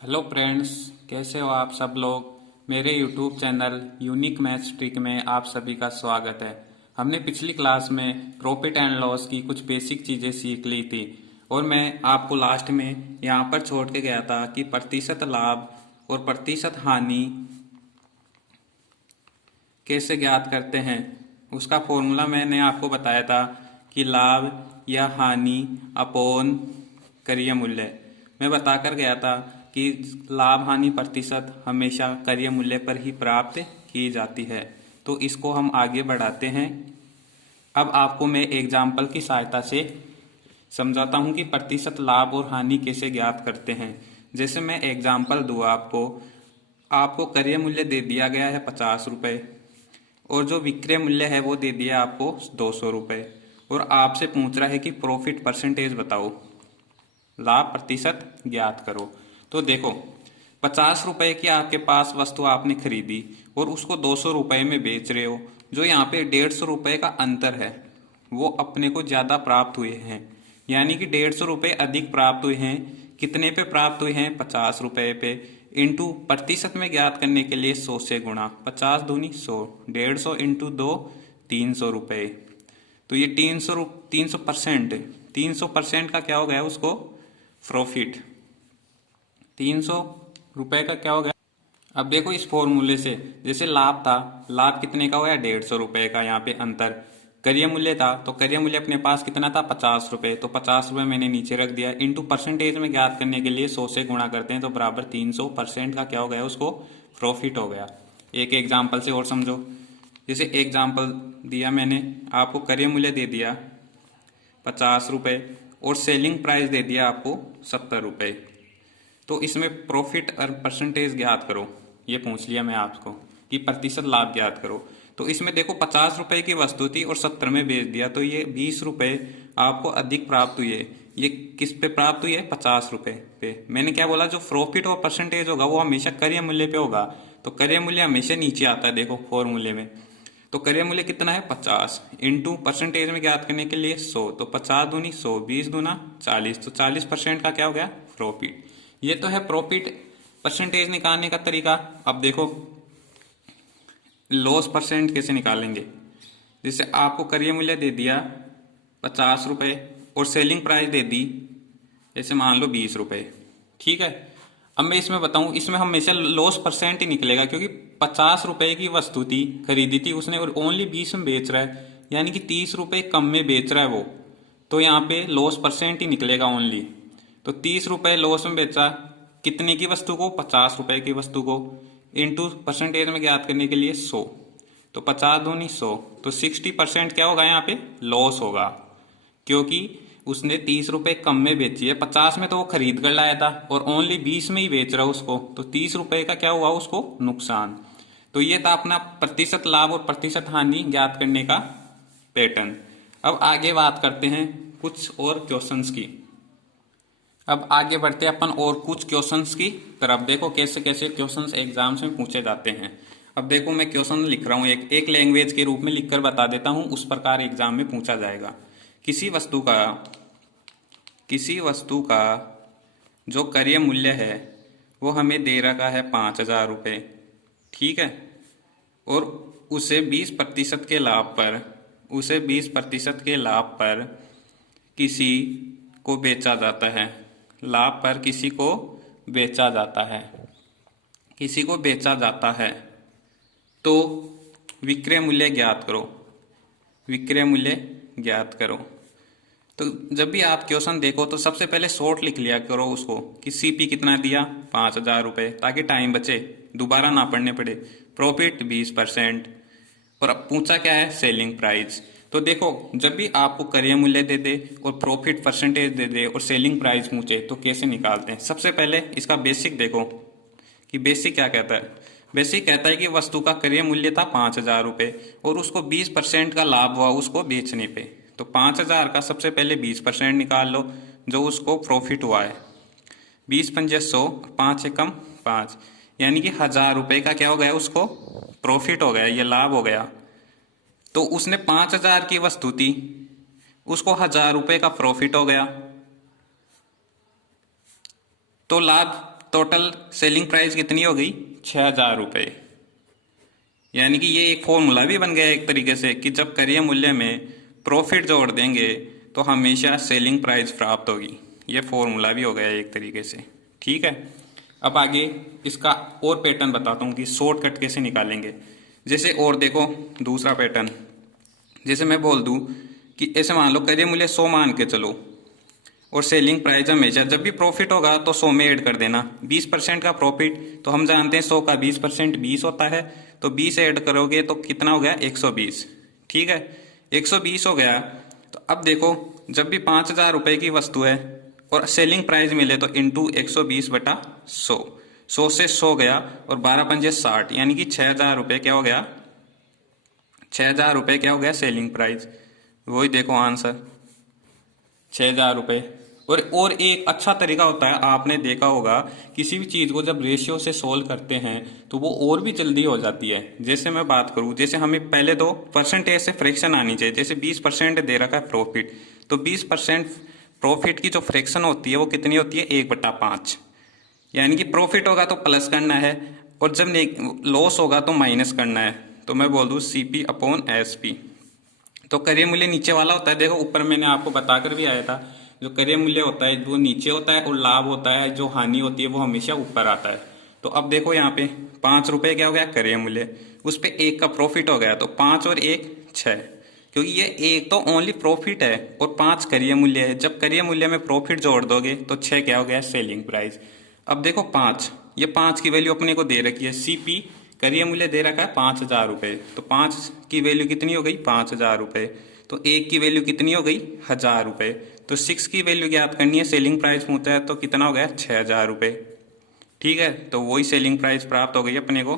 Hello friends, कैसे हो आप सब लोग। मेरे YouTube channel unique maths trick में आप सभी का स्वागत है। हमने पिछली क्लास में प्रॉफिट एंड लॉस की कुछ बेसिक चीज़ें सीख ली थी और मैं आपको लास्ट में यहाँ पर छोड़ के गया था कि प्रतिशत लाभ और प्रतिशत हानि कैसे ज्ञात करते हैं। उसका फॉर्मूला मैंने आपको बताया था कि लाभ या हानि अपॉन करीय मूल्य। मैं बताकर गया था कि लाभ हानि प्रतिशत हमेशा करीय मूल्य पर ही प्राप्त की जाती है। तो इसको हम आगे बढ़ाते हैं। अब आपको मैं एग्जाम्पल की सहायता से समझाता हूं कि प्रतिशत लाभ और हानि कैसे ज्ञात करते हैं। जैसे मैं एग्जाम्पल दूँ आपको आपको करीय मूल्य दे दिया गया है 50 रुपये और जो विक्रय मूल्य है वो दे दिया आपको 200 रुपये और आपसे पूछ रहा है कि प्रॉफिट परसेंटेज बताओ, लाभ प्रतिशत ज्ञात करो। तो देखो, 50 रुपये की आपके पास वस्तु आपने खरीदी और उसको 200 रुपये में बेच रहे हो। जो यहाँ पे 150 रुपये का अंतर है वो अपने को ज्यादा प्राप्त हुए हैं, यानी कि 150 रुपये अधिक प्राप्त हुए हैं। कितने पे प्राप्त हुए हैं? 50 रुपये पे। इंटू प्रतिशत में ज्ञात करने के लिए 100 से गुणा, 50 दूनी 100, 150 इंटू 2 300 रुपये। तो ये 300% 300% का क्या हो गया उसको प्रॉफिट। 300 रुपये का क्या हो गया। अब देखो इस फॉर्मूले से, जैसे लाभ था, लाभ कितने का हो गया? 150 रुपये का। यहाँ पे अंतर करीय मूल्य था तो करीय मूल्य अपने पास कितना था? 50 रुपये। तो 50 रुपये मैंने नीचे रख दिया। इंटू परसेंटेज में ज्ञात करने के लिए 100 से गुणा करते हैं तो बराबर 300% का क्या हो गया उसको प्रॉफिट हो गया। एक एग्जाम्पल से और समझो। जैसे एग्जाम्पल दिया मैंने आपको, करीय मूल्य दे दिया 50 रुपये और सेलिंग प्राइस दे दिया आपको 70 रुपये। तो इसमें प्रॉफिट और परसेंटेज ज्ञात करो, ये पूछ लिया मैं आपको कि प्रतिशत लाभ ज्ञात करो। तो इसमें देखो 50 रुपये की वस्तु थी और 70 में बेच दिया तो ये 20 रुपये आपको अधिक प्राप्त हुए। ये किस पे प्राप्त हुई है? 50 रुपये पे। मैंने क्या बोला? जो प्रॉफिट और परसेंटेज होगा वो हमेशा करीय मूल्य पे होगा। तो करीय मूल्य हमेशा नीचे आता है, देखो फॉर्मूले में। तो करीय मूल्य कितना है? 50 इंटू परसेंटेज में ज्ञात करने के लिए 100, तो 50 दूनी 100, 20 दूना 40, तो 40% का क्या हो गया? प्रॉफिट। ये तो है प्रॉफिट परसेंटेज निकालने का तरीका। अब देखो लॉस परसेंट कैसे निकालेंगे। जैसे आपको करीय मूल्य दे दिया 50 रुपये और सेलिंग प्राइस दे दी जैसे मान लो 20 रुपये, ठीक है। अब मैं इसमें बताऊं, इसमें हमेशा लॉस परसेंट ही निकलेगा क्योंकि 50 रुपये की वस्तु थी, खरीदी थी उसने और ओनली 20 में बेच रहा है, यानी कि 30 रुपये कम में बेच रहा है वो। तो यहाँ पे लॉस परसेंट ही निकलेगा ओनली। तो 30 रुपये लॉस में बेचा कितने की वस्तु को? 50 रुपये की वस्तु को। इंटू परसेंटेज में ज्ञात करने के लिए 100, तो 50 दूनी 100, तो 60% क्या होगा? यहाँ पे लॉस होगा क्योंकि उसने 30 रुपये कम में बेची है। 50 में तो वो खरीद कर लाया था और ओनली 20 में ही बेच रहा उसको, तो 30 रुपये का क्या हुआ उसको? नुकसान। तो ये था अपना प्रतिशत लाभ और प्रतिशत हानि ज्ञात करने का पैटर्न। अब आगे बात करते हैं कुछ और क्वेश्चंस की। अब आगे बढ़ते हैं अपन और कुछ क्वेश्चंस की तरफ। देखो कैसे कैसे क्वेश्चंस एग्जाम्स में पूछे जाते हैं। अब देखो मैं क्वेश्चन लिख रहा हूँ, एक लैंग्वेज के रूप में लिखकर बता देता हूँ, उस प्रकार एग्जाम में पूछा जाएगा। किसी वस्तु का जो क्रय मूल्य है वो हमें दे रखा है 5,000 रुपये, ठीक है। और उसे 20% के लाभ पर किसी को बेचा जाता है। लाभ पर किसी को बेचा जाता है। तो विक्रय मूल्य ज्ञात करो। तो जब भी आप क्वेश्चन देखो तो सबसे पहले शॉर्ट लिख लिया करो उसको कि सीपी कितना दिया? 5,000 रुपये, ताकि टाइम बचे, दोबारा ना पढ़ने पड़े। प्रॉफिट 20% और अब पूछा क्या है? Selling price. तो देखो जब भी आपको क्रय मूल्य दे दे और प्रॉफिट परसेंटेज दे दे और सेलिंग प्राइस पूछे तो कैसे निकालते हैं। सबसे पहले इसका बेसिक देखो कि बेसिक क्या कहता है। बेसिक कहता है कि वस्तु का क्रय मूल्य था 5,000 रुपये और उसको 20% का लाभ हुआ उसको बेचने पे। तो 5,000 का सबसे पहले 20% निकाल लो जो उसको प्रॉफिट हुआ है। 20 पंजे 100, 5 एकम 5, यानी कि 1,000 रुपये का क्या हो गया उसको प्रॉफिट हो गया, ये लाभ हो गया। तो उसने 5,000 की वस्तु थी, उसको 1,000 रुपये का प्रॉफिट हो गया। तो लाभ टोटल सेलिंग प्राइस कितनी हो गई? 6,000 रुपये। यानी कि ये एक फॉर्मूला भी बन गया एक तरीके से कि जब क्रय मूल्य में प्रॉफिट जोड़ देंगे तो हमेशा सेलिंग प्राइस प्राप्त होगी। ये फॉर्मूला भी हो गया एक तरीके से। ठीक है, अब आगे इसका और पैटर्न बताता हूँ कि शॉर्टकट कैसे निकालेंगे। जैसे और देखो दूसरा पैटर्न, जैसे मैं बोल दूँ कि ऐसे मान लो क्रय मूल्य 100 मान के चलो और सेलिंग प्राइस हमेशा जब भी प्रॉफिट होगा तो 100 में ऐड कर देना। 20% का प्रॉफिट तो हम जानते हैं 100 का 20% 20 होता है, तो 20 ऐड करोगे तो कितना हो गया? 120। ठीक है, 120 हो गया। तो अब देखो जब भी 5,000 रुपये की वस्तु है और सेलिंग प्राइस मिले तो इंटू 120/100, 100 से 100 गया और 12 पंजे 60, यानी कि 6,000 रुपये क्या हो गया? 6,000 रुपये क्या हो गया सेलिंग प्राइस? वही देखो आंसर 6,000 रुपये। और एक अच्छा तरीका होता है, आपने देखा होगा किसी भी चीज़ को जब रेशियो से सोल्व करते हैं तो वो और भी जल्दी हो जाती है। जैसे मैं बात करूँ, जैसे हमें पहले तो परसेंटेज से फ्रैक्शन आनी चाहिए। जैसे 20% दे रखा है प्रॉफिट, तो 20% प्रॉफिट की जो फ्रैक्शन होती है वो कितनी होती है? 1/5। यानी कि प्रॉफिट होगा तो प्लस करना है और जब लॉस होगा तो माइनस करना है। तो मैं बोल दूँ CP/SP। तो क्रय मूल्य नीचे वाला होता है। देखो ऊपर मैंने आपको बताकर भी आया था, जो क्रय मूल्य होता है वो नीचे होता है और लाभ होता है जो हानि होती है वो हमेशा ऊपर आता है। तो अब देखो यहाँ पे 5 रुपये क्या हो गया? क्रय मूल्य, उस पर 1 का प्रॉफिट हो गया, तो 5 और 1 6, क्योंकि ये 1 तो ओनली प्रॉफिट है और 5 क्रय मूल्य है। जब क्रय मूल्य में प्रॉफिट जोड़ दोगे तो 6 क्या हो गया? Selling price. अब देखो 5, ये 5 की वैल्यू अपने को दे रखी है। CP क्रय मूल्य दे रखा है 5,000 रुपये, तो 5 की वैल्यू कितनी हो गई? 5,000 रुपये। तो 1 की वैल्यू कितनी हो गई? 1,000 रुपये। तो 6 की वैल्यू ज्ञात करनी है, सेलिंग प्राइस पूछा है तो कितना हो गया? 6,000 रुपये। ठीक है, तो वही सेलिंग प्राइस प्राप्त हो गई अपने को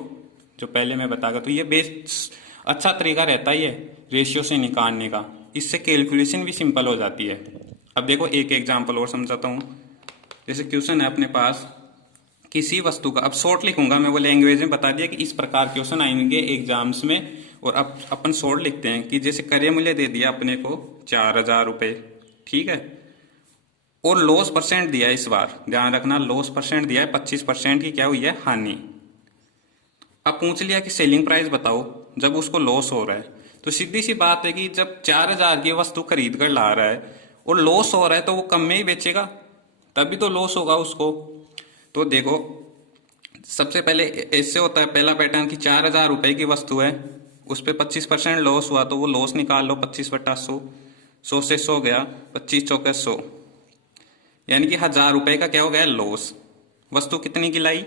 जो पहले मैं बताया। तो ये बेस्ट अच्छा तरीका रहता है ये रेशियो से निकालने का, इससे कैलकुलेशन भी सिंपल हो जाती है। अब देखो एक एग्जाम्पल और समझाता हूँ। जैसे क्वेश्चन है अपने पास, किसी वस्तु का, अब शॉर्ट लिखूंगा मैं, वो लैंग्वेज में बता दिया कि इस प्रकार क्वेश्चन आएंगे एग्जाम्स में, और अब अपन शॉर्ट लिखते हैं कि जैसे क्रय मूल्य दे दिया अपने को 4,000 रुपये। ठीक है, और लॉस परसेंट दिया है, इस बार ध्यान रखना लॉस परसेंट दिया है 25% की क्या हुई है? हानि। अब पूछ लिया कि सेलिंग प्राइस बताओ जब उसको लॉस हो रहा है, तो सीधी सी बात है कि जब 4,000 की वस्तु खरीद कर ला रहा है और लॉस हो रहा है तो वो कम में ही बेचेगा, तभी तो लॉस होगा उसको। तो देखो सबसे पहले ऐसे होता है पहला पैटर्न कि 4,000 रुपये की वस्तु है, उस पर 25% लॉस हुआ तो वो लॉस निकाल लो 25/100, 100 से 100 गया, 25 चौके 100, यानी कि 1,000 रुपये का क्या हो गया? लॉस। वस्तु कितनी की लाई?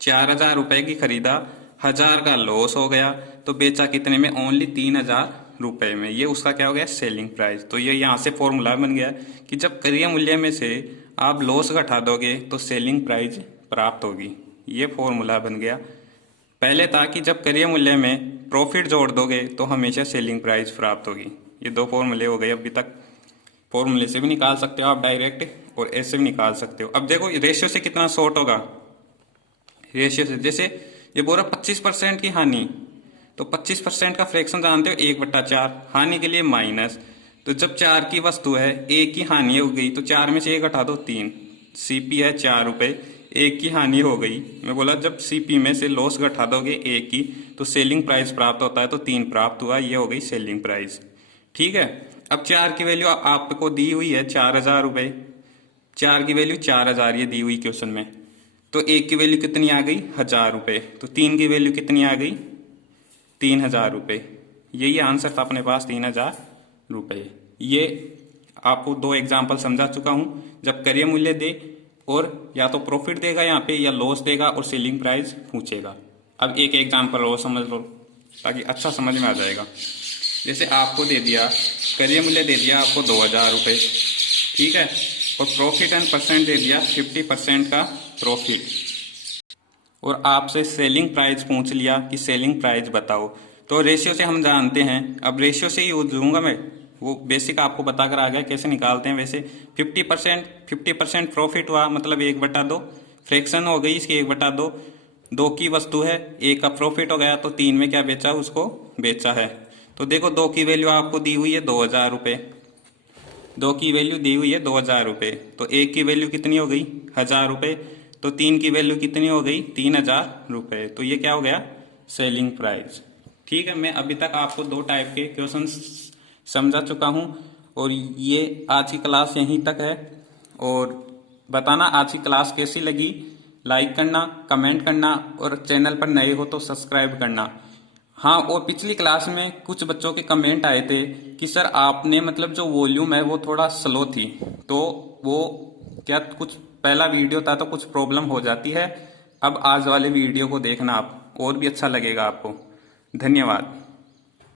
4,000 रुपये की खरीदा, 1,000 का लॉस हो गया, तो बेचा कितने में? ओनली 3,000 रुपये में। ये उसका क्या हो गया? Selling price. तो ये यहाँ से फॉर्मूला बन गया कि जब क्रय मूल्य में से आप लॉस घटा दोगे तो सेलिंग प्राइस प्राप्त होगी। ये फॉर्मूला बन गया। पहले था कि जब क्रय मूल्य में प्रॉफिट जोड़ दोगे तो हमेशा सेलिंग प्राइस प्राप्त होगी। ये 2 फॉर्मूले हो गए। अभी तक फॉर्मूले से भी निकाल सकते हो आप डायरेक्ट, और ऐसे भी निकाल सकते हो। अब देखो रेशियो से कितना शॉर्ट होगा। रेशियो से जैसे ये बोल रहा 25% की हानि, तो 25% का फ्रैक्शन जानते हो 1/4, हानि के लिए माइनस। तो जब 4 की वस्तु है, 1 की हानि हो गई, तो 4 में से 1 घटा दो 3, CP है 4 रुपये, 1 की हानि हो गई। मैं बोला जब CP में से लॉस घटा दोगे 1 की तो सेलिंग प्राइस प्राप्त होता है, तो 3 प्राप्त हुआ, ये हो गई सेलिंग प्राइस। ठीक है, अब 4 की वैल्यू आपको दी हुई है 4,000 रुपये, 4 की वैल्यू 4,000 ये दी हुई क्वेश्चन में, तो 1 की वैल्यू कितनी आ गई? 1,000 रुपये, तो 3 की वैल्यू कितनी आ गई? 3,000 रुपये। यही आंसर था अपने पास, 3,000 रुपये। ये आपको 2 एग्जाम्पल समझा चुका हूँ। जब क्रय मूल्य दे और या तो प्रॉफिट देगा यहाँ पे या लॉस देगा और सेलिंग प्राइस पूछेगा। अब एक एग्जाम्पल और समझ लो ताकि अच्छा समझ में आ जाएगा। जैसे आपको दे दिया क्रय मूल्य दे दिया आपको 2,000 रुपये, ठीक है, और प्रॉफिट एंड परसेंट दे दिया 50% का प्रॉफिट, और आपसे सेलिंग प्राइस पूछ लिया कि सेलिंग प्राइस बताओ। तो रेशियो से हम जानते हैं, अब रेशियो से ही यूज दूंगा मैं, वो बेसिक आपको बताकर आ गया कैसे निकालते हैं। वैसे 50% प्रॉफिट हुआ मतलब 1/2, फ्रैक्शन हो गई इसकी 1/2, 2 की वस्तु है, 1 का प्रॉफिट हो गया, तो 3 में क्या बेचा? उसको बेचा है। तो देखो 2 की वैल्यू आपको दी हुई है 2,000 रुपये, 2 की वैल्यू दी हुई है 2,000 रुपये, तो 1 की वैल्यू कितनी हो गई? 1,000 रुपये, तो तो 3 की वैल्यू कितनी हो गई, 3000 रुपये। तो ये क्या हो गया, सेलिंग प्राइस। ठीक है, मैं अभी तक आपको 2 टाइप के क्वेश्चन समझा चुका हूं और ये आज की क्लास यहीं तक है। और बताना आज की क्लास कैसी लगी, लाइक करना, कमेंट करना और चैनल पर नए हो तो सब्सक्राइब करना। हाँ, और पिछली क्लास में कुछ बच्चों के कमेंट आए थे कि सर आपने मतलब जो वॉल्यूम है वो थोड़ा स्लो थी, तो वो क्या कुछ पहला वीडियो था तो कुछ प्रॉब्लम हो जाती है। अब आज वाले वीडियो को देखना आप, और भी अच्छा लगेगा आपको। धन्यवाद।